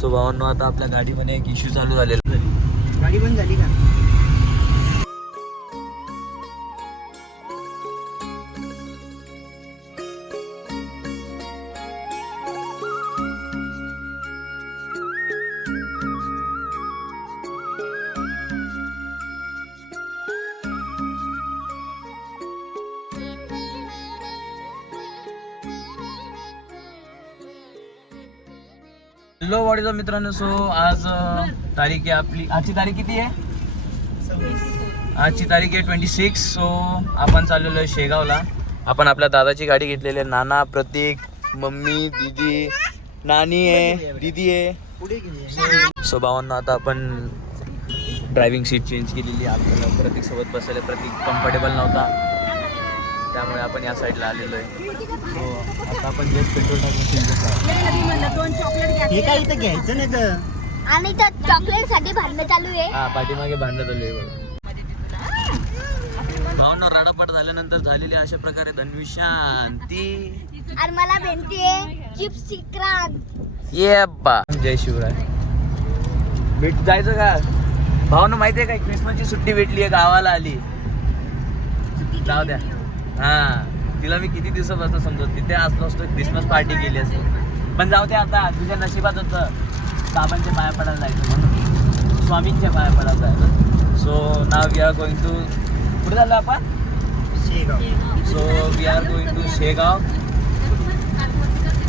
So भावांनो, आता आपल्या गाडीमध्ये एक इश्यू चालू झालेला. गाडी बंद झाली का? हॅलो वॉडीचा मित्रांनो, सो आज तारीख आहे आपली. आजची तारीख किती आहे? आजची तारीख आहे 26. सो आपण चाललेलो आहे शेगावला. आपण आपल्या दादाची गाडी घेतलेली आहे. नाना, प्रतीक, मम्मी, दीदी, नानी आहे, दीदी आहे. सो भावांना आता आपण ड्रायव्हिंग सीट चेंज केलेली आहे. आपल्याला प्रतीक सोबत बसायला प्रतीक कम्फर्टेबल नव्हता, त्यामुळे आपण या साईडला आलेलो आहे. सो आता आपण जस्ट पेट्रोल हे काय इथं घ्यायचं नाही तर. आणि तर चॉकलेट साठी भांडण चालू आहे. हा, पाठीमागे भांडण चालू आहे बघा. भावना रडापट झाल्यानंतर झालेली अशा प्रकारे धनवी शांती. आणि मला भेटते चिप्स चिक्रांत. ये बा, जय शिवराय. भेट जायचं का भावना? माहितीये काय, क्रिसमसची सुट्टी भेटली आहे, गावाला आली. जाऊ द्या. हा, तिला मी किती दिवसापासून समजत तिथे असलो असतो, क्रिसमस पार्टी केली असते. पण जाऊ दे, आता तुझ्या नशिबात होतं बाबांच्या पाया पडायला जायचं, म्हणून स्वामींच्या पाया पडायला जायचं. So now we are going to, कुठे झालं आपण? Shegaon. So we are going to Shegaon.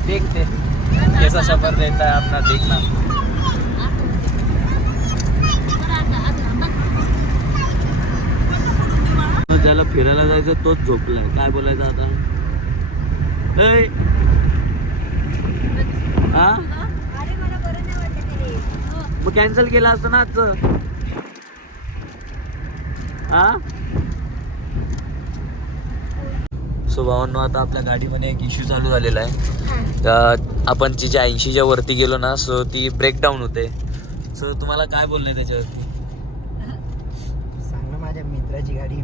देखते कैसा सफर रहता है अपना, देखना. ज्याला फिरायला जायचं तोच झोपलाय. काय बोलायचं आता? हा, मग कॅन्सल केलं असतं ना आजचं. हा, सो भावांनो, आता आपल्या गाडीमध्ये एक इश्यू चालू झालेला आहे. आपण तिच्या 80च्या वरती गेलो ना, सो ती ब्रेकडाऊन होते. सो तुम्हाला काय बोलणं त्याच्यावरती? सांग ना, माझ्या मित्राची गाडी.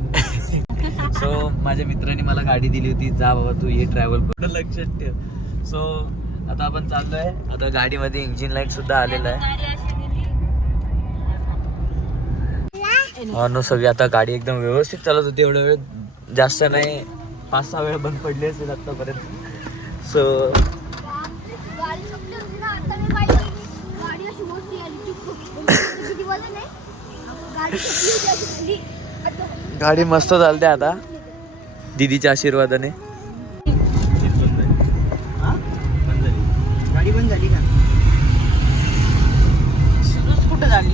सो माझ्या मित्राने मला गाडी दिली होती, जा बाबा तू हे ट्रॅव्हल कर, लक्षात ठेव. सो आता आपण चाललोय. आता गाडीमध्ये इंजिन लाईट सुद्धा आलेला आहे. हा नो, सगळी आता गाडी एकदम व्यवस्थित चालत होती. एवढा वेळ जास्त नाही, 5-6 वेळ बंद पडली असेल आतापर्यंत. सो गाडी मस्त चालते आता दीदीच्या आशीर्वादाने. गाडी बंद झाली का? सुरूच कुठं झाली?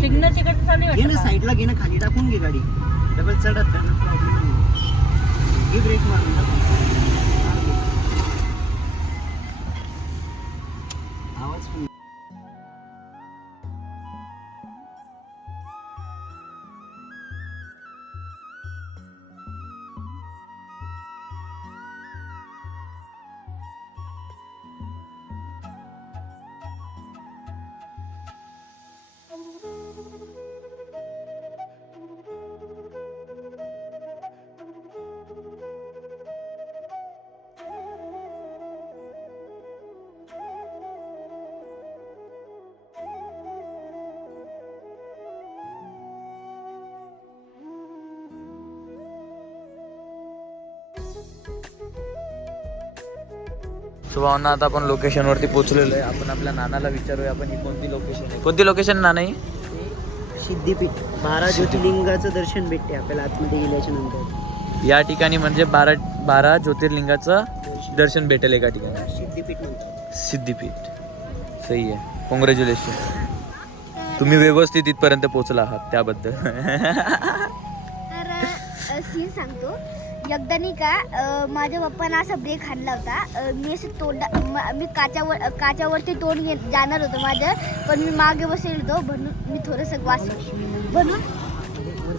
सिग्नल तिकडे चालू घे ना, साईडला घे ना, खाली टाकून घे गाडी. डबल चढत कर ना, प्रॉब्लेम नाही. घे ब्रेक मारून आवाज पण. सो भावना, आता आपण लोकेशनवरती पोहोचलेलो आहे. आपण आपल्या नानाला विचारूया आपण ही कोणती लोकेशन आहे. कोणती लोकेशन नाना ही? सिद्धिपीठ. 12 ज्योतिर्लिंगाचं दर्शन भेटते आपल्याला आतमध्ये गेल्याच्या नंतर. या ठिकाणी म्हणजे 12 ज्योतिर्लिंगाचं दर्शन भेटेल एका ठिकाणी. सिद्धिपीठ म्हणतात. सिद्धिपीठ. सही आहे, कॉंग्रॅच्युलेशन. तुम्ही व्यवस्थित इथपर्यंत पोहोचला आहात त्याबद्दल. तर सीन सांगतो. एकदा नाही का, माझ्या पप्पानं असा ब्रेक हाणला होता. मी असं मी काच्यावरती तोंड जाणार होतं माझं, पण मी मागे बसेल होतो, म्हणून मी थोडंसं वाचलो.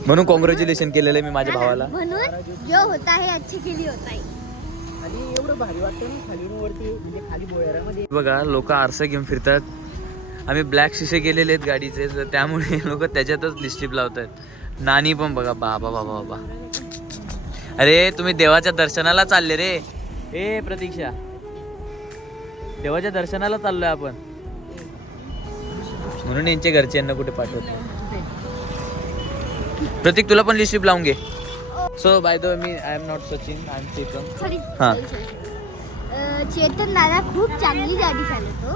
म्हणून कॉंग्रॅच्युलेशन केलेलं आहे मी माझ्या भावाला. म्हणून जो होता है अच्छी केली होता है. आणि एवढं भारी वाटतं ना खाली वरती, म्हणजे खाली बोयारामध्ये. बघा, लोक आरसे घेऊन फिरतात. आम्ही ब्लॅक शिसे केलेले आहेत गाडीचे, तर त्यामुळे लोक त्याच्यातच लिस्टिप लावतात. नानी पण बघा, बाबा बाबा बाबा. अरे तुम्ही देवाच्या दर्शनाला चालले रे. ए प्रतीक्षा, देवाच्या दर्शनाला चाललोय आपण, म्हणून यांच्या घरच्यांना कुठे पाठवत नाही. प्रतीक तुला पण लिस्टिप लावून घे. सो बाय द वे मी I am not Sachin, I am Chetan. Sorry. हां. चेतन दादा खूप चांगली गाडी चालवतो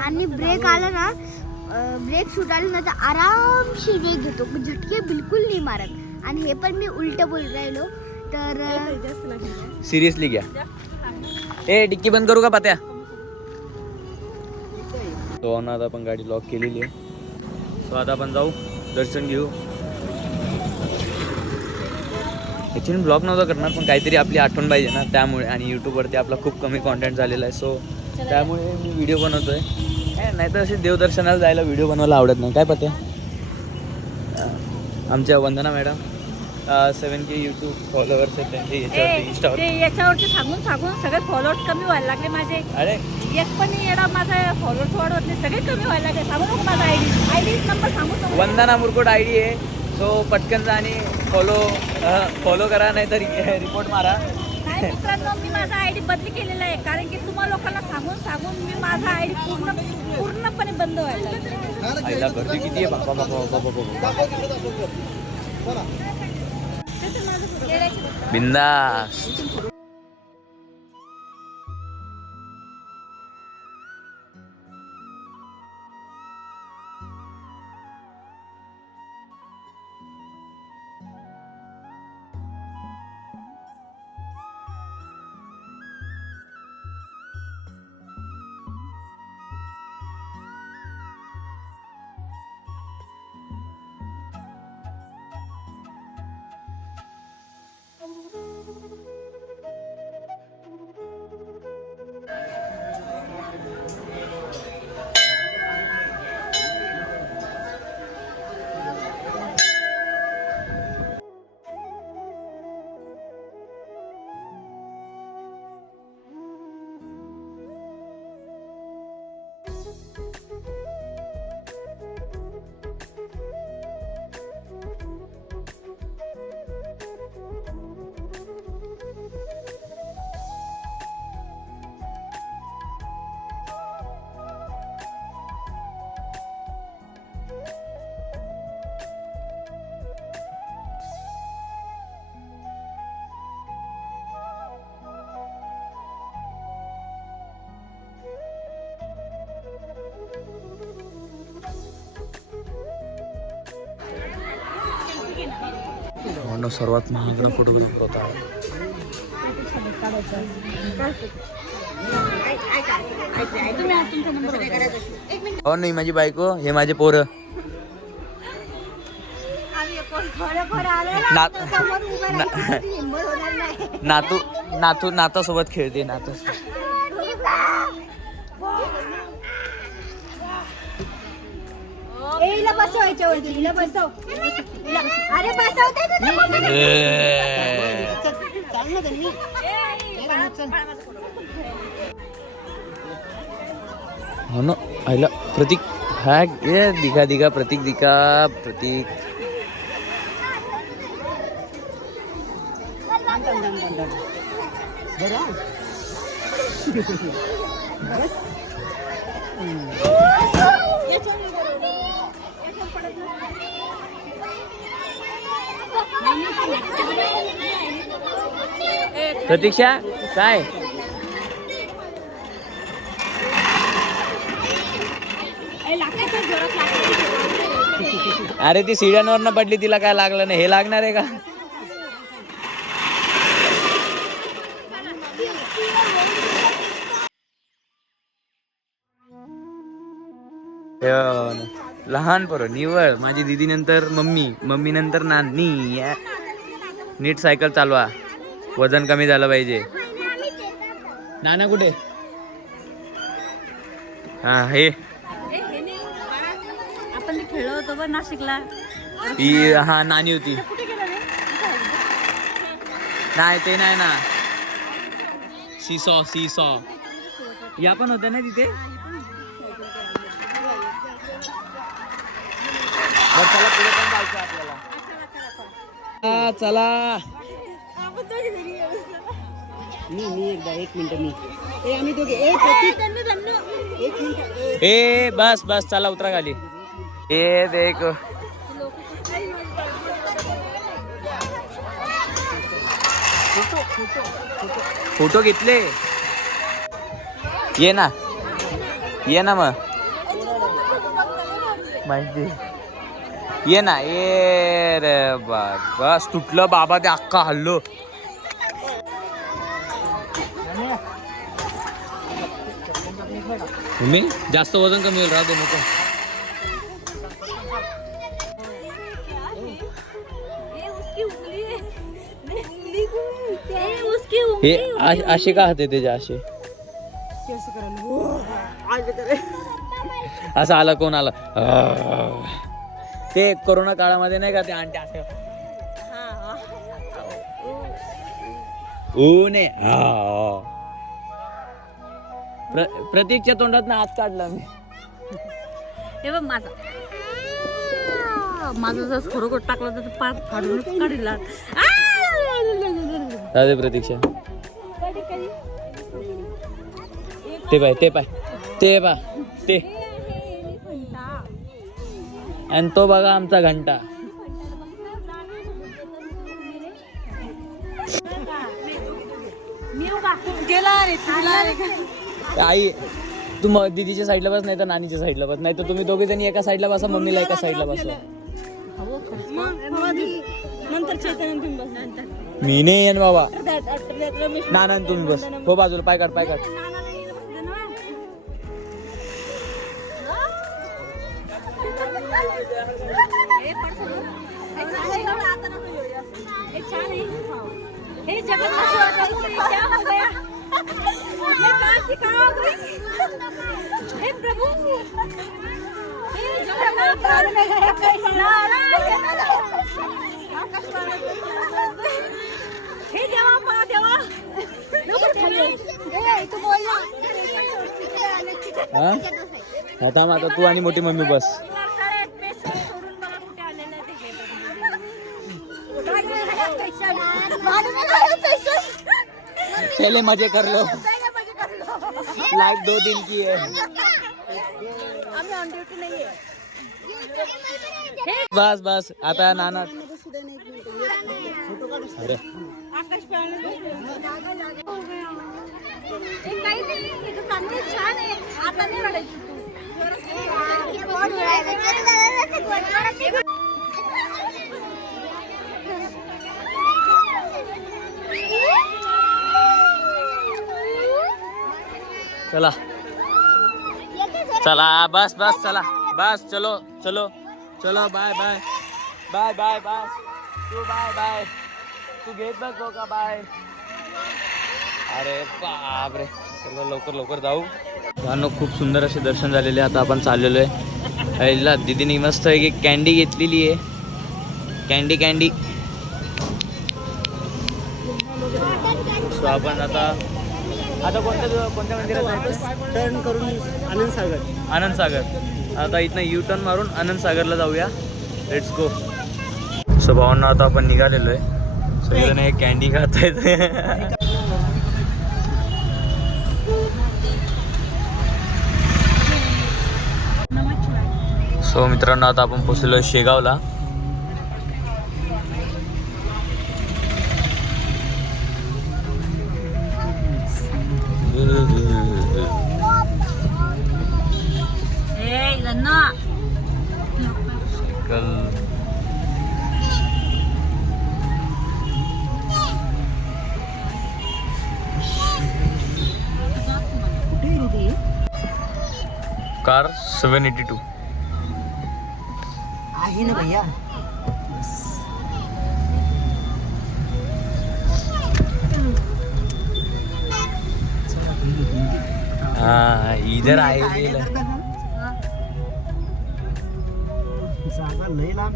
आणि ब्रेक आला ना, ब्रेक सुटायला ना तर आरामशीर वेग घेतो, झटके बिलकुल नाही मारत. आणि हे पण मी उलट बोल राहिलो तर सिरियसली घ्या. ए डिक्की बंद करू का पात्या? तो आता आपण गाडी लॉक केलेली आहे. सो आता आपण जाऊ, दर्शन घेऊ. ॲक्च्युली ब्लॉग नव्हता करणार, पण काहीतरी आपली आठवण पाहिजे ना, त्यामुळे. आणि यूट्यूबवरती आपला खूप कमी कॉन्टेंट झालेला आहे, सो त्यामुळे मी व्हिडिओ बनवतोय. नाही तर असे देवदर्शनाला जायला व्हिडिओ बनवायला आवडत नाही. काय पत्या? आमच्या वंदना मॅडम 7K यूट्यूब फॉलोअर्स आहेत त्यांचे याच्यावरती, इंस्टावर. याच्यावरती सांगून सगळे फॉलोअर्स कमी व्हायला लागले माझे. अरे एक पण येडा माझा फॉलोअर्स वाढवत नाही, सगळे कमी व्हायला लागले. सांगू नको माझा आयडी नंबर सांगू नको. वंदना मुरकुट आयडी आहे, सो पटकन जा आणि फॉलो करा, नाही तर रिपोर्ट मारा. नाही मित्रांनो, मी माझा आयडी बदली केलेला आहे, कारण की तुम्हाला लोकांना सांगून मी माझा आयडी पूर्णपणे बंद व्हायला लागला. आईला गर्दी किती आहे बाबा बाबा बाबा बाबा. बिंदास. सर्वात महागडा फोटोग्राफर होता. हो नाही माझी बायको, हे माझे पोरं. नातू सोबत खेळते. नातू हो ना. आईला प्रतीक हा दिघा प्रतीक प्रतीक्षा काय अरे ती सीड्यांवर पडली, तिला काय लागलं नाही. हे लागणार आहे का? लहान पोरं निवळ. माझी दीदी नंतर मम्मी नंतर नानी. नीट सायकल चालवा, वजन कमी झालं पाहिजे. नाना कुठे? हा हे आपण खेळलो होतो बघ नाशिकला. ही हा नानी होती. नाही ते नाही ना, सीसॉ या पण होत्या ना तिथे. चला पुढे पण जायचं आपल्याला. चला मी एकदा 1 मिनिट मी आम्ही दोघे एक मिनिट ए बस बस चला उतरा खाली. ए देख फोटो घेतले. ये ना मग माहिती ये ना ये रे बस तुटलं बाबा ते अख्खा हल्लो. तुम्ही जास्त वजन कमी होईल राहते नको. हे असे का होते त्याचे असे असं आलं कोण आलं ते कोरोना काळामध्ये नाही का ते आणते असं ऊने प्रतीकच्या तोंडात ना हात काढला मी. हे बघ माझं जर खरोखर टाकलं तर पाच फाडूनच काढला. राधे प्रतीक्षा ते आणि तो बघा आमचा घंटा. आई तू मग दीदीच्या साईडला बस नाही तर नानीच्या साईडला बस नाही तर तुम्ही दोघे जणी एका साईडला बसा मम्मीला एका साईडला बसा. मी नाही येईन बाबा. नाना तुम्ही बस हो बाजूला पाय काढ. आता तू आणि मोठी मम्मी बस. पहले मजे कर लो. लाइफ 2 दिन की है. बस आता नाना. अरे छान आहे आता नाही रडायची चला बस चला बस चलो बाय तू घेत बस का बाय. अरे बापरे चला लवकर जाऊ. खूप सुंदर असे दर्शन झालेले. आता आपण चाललेलो आहे. दीदीने मस्त एक कॅन्डी घेतलेली आहे. कॅन्डी सो आपण आता कोणत्या मंदिरात जायचं. टर्न करून आनंद सागर. आता इथनं यू टर्न मारून आनंद सागरला जाऊया. Let's go. सो भावांना आता आपण निघालेलो आहे. सगळेजण एक कॅन्डी खात आहेत. सो मित्रांनो आता आपण पोहोचलो शेगावला. कार 782 आहे ना भैया. हाँ इधर आए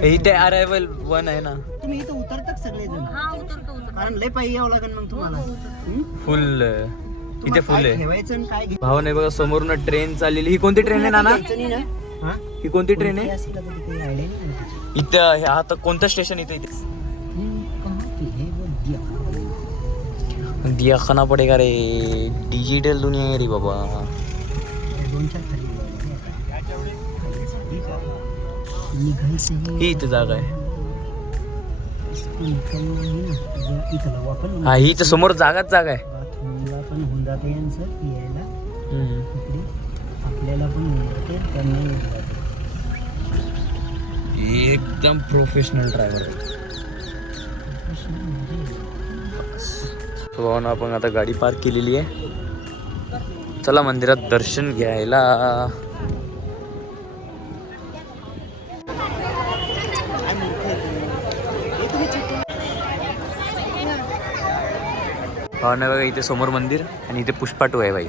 इथे अरायवल 1 आहे ना. तुम्ही इथं उतरतात सगळेजण. हा उतरतो कारण लय पायी यावं लागेल मग तुम्हाला. फुल इथे फुल आहे. ठेवायचं आणि काय भाऊ नाही बघा समोरून ट्रेन चाललेली. ही कोणती ट्रेन आहे नाना. ही कोणती ट्रेन आहे. इथं हे आता कोणतं स्टेशन इथे देखना पडेगा रे, डिजिटल दुनिया आहे रे बाबा. ही इथे जागा आहे. हा ही तर समोर जागाच जागा आहे. पण होऊन जाते यांचं यायला हम्म. इकडे आपल्याला पण होऊन जाते त्यांना होऊन जाते. एकदम प्रोफेशनल ड्रायव्हर. भावना आपण आता गाडी पार्क केलेली आहे. चला मंदिरात दर्शन घ्यायला. भावना बघा इथे समोर मंदिर आणि इथे पुष्पाटू आहे भाई.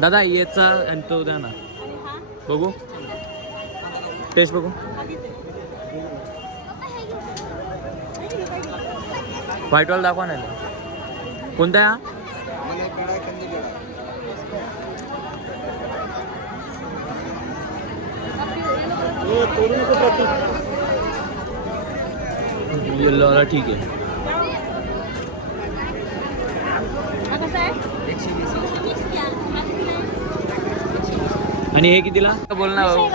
दादा याचा आणि तो द्या ना बघू, टेस्ट बघू. व्हाईटवाल दाखवा ना. कोणता आहे हा? येल्लो वाला ठीक आहे. आणि हे कितीला बोल ना भाऊ.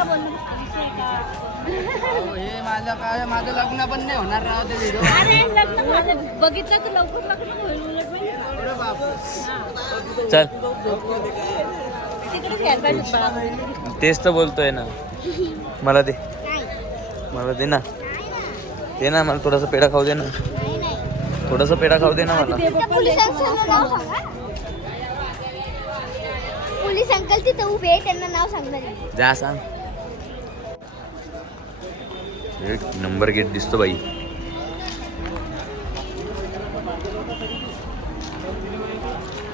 हे माझं काय माझं लग्न पण नाही होणार राव ते व्हिडिओ. अरे लग्न झालं बघितलं तर लवकर लग्न होईल उलट माहिती का? चल तिकडेच घ्यायला पाहिजे बाळाकडे. तेच तर बोलतोय ना. मला दे, मला दे ना, दे ना मला थोडासा पेढा खाऊ दे ना, थोडासा पेढा खाऊ दे ना मला. पोलीस अंकल तिथे उभे आहे, त्यांना नाव सांगणार आहे. जा सांग. एक नंबर गेट दिसतो बाई.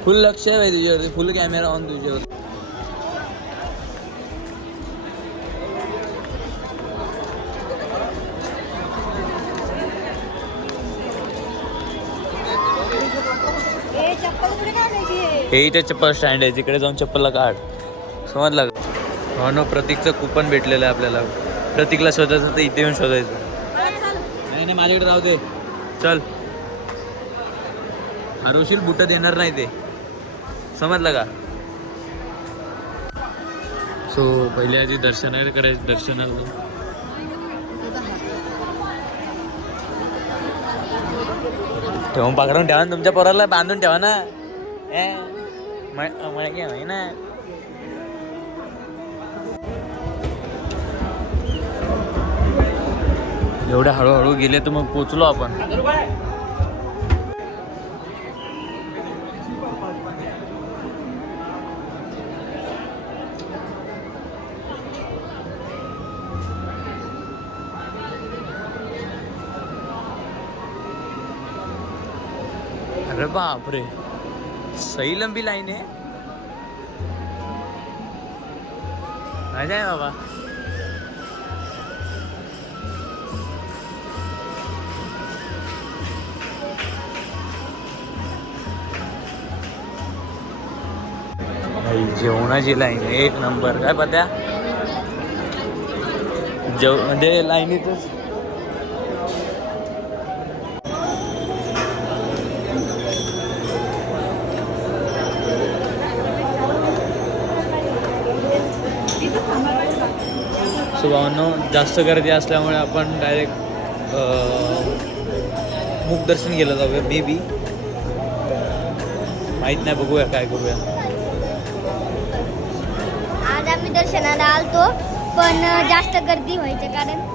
फुल लक्ष आहे बाई तुझ्यावरती, फुल कॅमेरा ऑन तुझ्यावर. हे इथे चप्पल स्टँड आहे, तिकडे जाऊन चप्पलला काढ. समजलं का? हो ना, प्रतीकचं कुपन भेटलेलं आहे आपल्याला. प्रतीकला शोधायचं तर इथे येऊन शोधायचं. नाही नाही माझ्याकडे राहू दे. चल हरवशील, बुटं देणार नाही ते, समजलं का? सो पहिले आधी दर्शनाला करायचं. दर्शनाला ठेवून पकडून ठेवा ना, तुमच्या पोराला बांधून ठेवा ना. मला काय ना. एवढे हळूहळू गेले तर मग पोचलो आपण. अरे बापरे, सही लंबी लाईन आहे. मजा आहे बाबा. जेवणाची लाईन एक नंबर. काय पत्या म्हणजे लाईनीतच. सो भावनो जास्त गर्दी असल्यामुळे आपण डायरेक्ट मुखदर्शन केलं जाऊया. मे बी माहीत नाही, बघूया काय करूया. दर्शनाला आलतो, पण जास्त गर्दी व्हायच्या कारण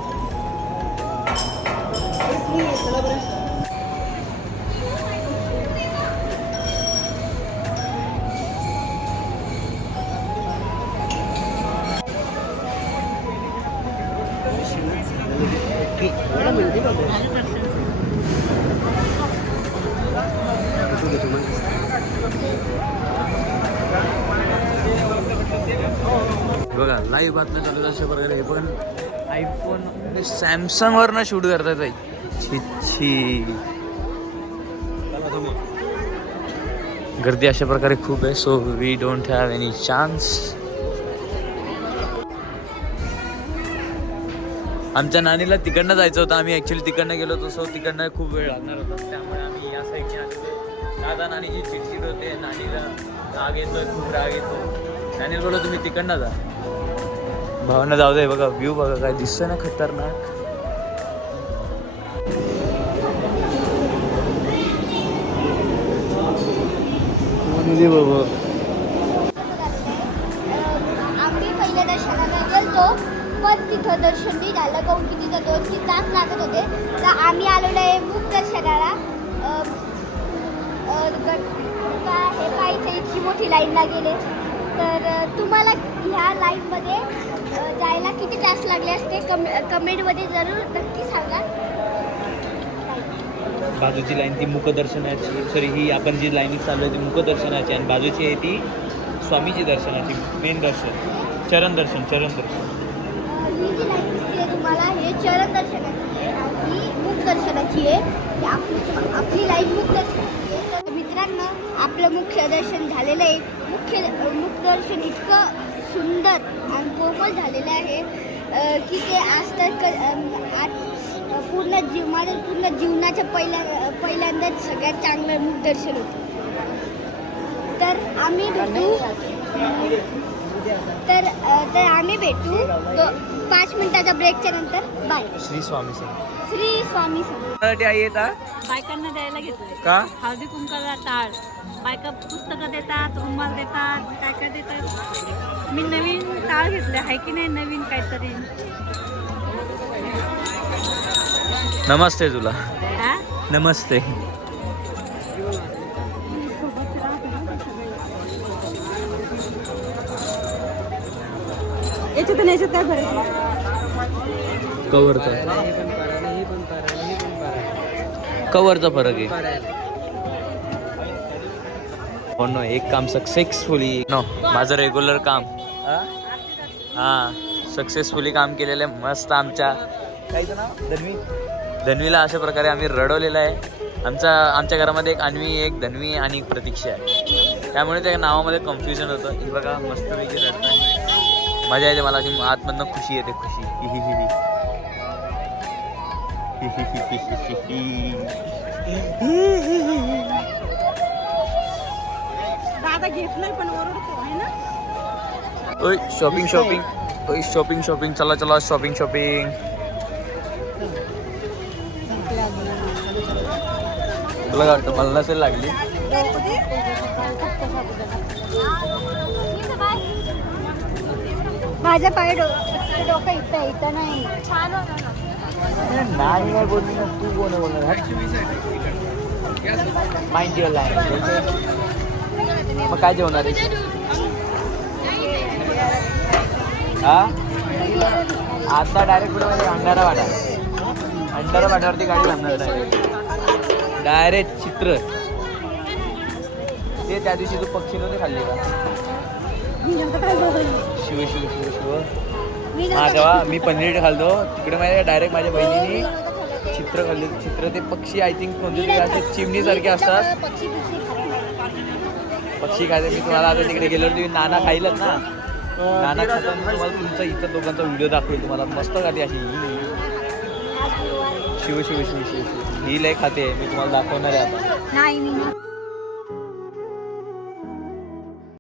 बघा लाईव्ह बातम्या चालू अशा प्रकारे हे पण आयफोन सॅमसंग वरनं शूट करतात आई. छी गर्दी अशा प्रकारे खूप आहे. So we don't have any chance. आमच्या नानीला तिकडनं जायचं होतं. आम्ही ॲक्च्युली तिकडनं गेलो होतो. सो तिकडनं खूप वेळ लागणार होता, त्यामुळे आम्ही या साईडने आलो. दादा नानीची चिडचिड होते, नानीला राग येतोय, खूप राग येतो. नानीला बोललो तुम्ही तिकडनं जा. भावना जाऊ दे. बघा व्ह्यू बघा काय दिसतं ना खतरनाक. आम्ही पहिल्या दर्शनाला गेलतो, पण तिथं दर्शन नाही झालं, काऊन की तिथं 2-3 तास लागत होते. तर आम्ही आलेलो आहे मुख दर्शनाला. हे पाहिजे इतकी मोठी लाईनला गेले. तर तुम्हाला ह्या लाईनमध्ये जायला किती तास लागले असते कमेंटमध्ये जरूर नक्की सांगा. बाजूची लाईन ती मुखदर्शनाची, सॉरी ही आपण जी लाईन चालू आहे ती मुखदर्शनाची, आणि बाजूची आहे ती स्वामीची दर्शनाची, मेन दर्शन, चरण दर्शन. ही जी लाईन दिसते तुम्हाला हे चरण दर्शनाची आहे आणि ही मुख दर्शनाची आहे. आपली लाईन मुख दर्शनाची आहे. तर मित्रांनो आपलं मुख्य दर्शन झालेलं आहे. मुख दर्शन इतकं सुंदर आणि कोमल झालेलं आहे की ते आज तक माझं पूर्ण जीवनाच्या पहिल्यांदाच सगळ्यात चांगलं मुख दर्शन होतं. तर आम्ही भेटू तर आम्ही भेटू 5 मिनिटाच्या ब्रेकच्या नंतर. बाय. श्री स्वामी श्री स्वामी समर्थ. आई येता बायकांना द्यायला घेतलंय का? हळदी कुंकाला टाळ. बायका पुस्तकं देतात, रुमाल देतात, काय काय देतात. मी नवीन टाळ घेतले आहे की नाही, नवीन काहीतरी. नमस्ते तुला. हा? नमस्ते. याच्यात काय फरक? कवरचा फरक आहे. पण एक काम सक्सेसफुली माझं रेग्युलर काम सक्सेसफुली काम केलेलं आहे. मस्त आमच्या काहीच नाव धन्वीला अशा प्रकारे आम्ही रडवलेलं आहे. आमच्या घरामध्ये एक अन्वी, एक धन्वी आणि एक प्रतीक्षा आहे, त्यामुळे त्या नावामध्ये कन्फ्युजन होतं. ही बघा मस्तपैकी रडताना मजा येते मला, की आतमधनं खुशी येते. खुशी दादा घेत नाही पण ओरडतो आहे ना. ओय शॉपिंग चला शॉपिंग. तुला काय वाटतं मला नसेल लागली? माझ्या पाय डोकं इथं नाही. छान होतं ना. नाही बोलली ना तू. कोण बोलणार? Mind your language. मग काय जेवणार आहे? हा आता डायरेक्ट पुढे अंधारा वाड्यावरती गाडी थांबणार डायरेक्ट चित्र. ते त्या दिवशी तू पक्षी नव्हते खाल्ले का? शिव हा तेव्हा मी पनीर खाल्लो तिकडे. माझ्या डायरेक्ट माझ्या बहिणीने चित्र खाल्ले. चित्र ते पक्षी आय थिंक कोणते तरी असे चिमणीसारखे असतात. पक्षी खायचे. मी तुम्हाला आता तिकडे गेलो तुम्ही नाना खाईलच ना. नाना खाताना तुम्हाला तुमचा इतर दोघांचा व्हिडिओ दाखवेल तुम्हाला. मस्त खाते अशी शिव ही लय खाते. मी तुम्हाला दाखवणार आहे आता. नाही.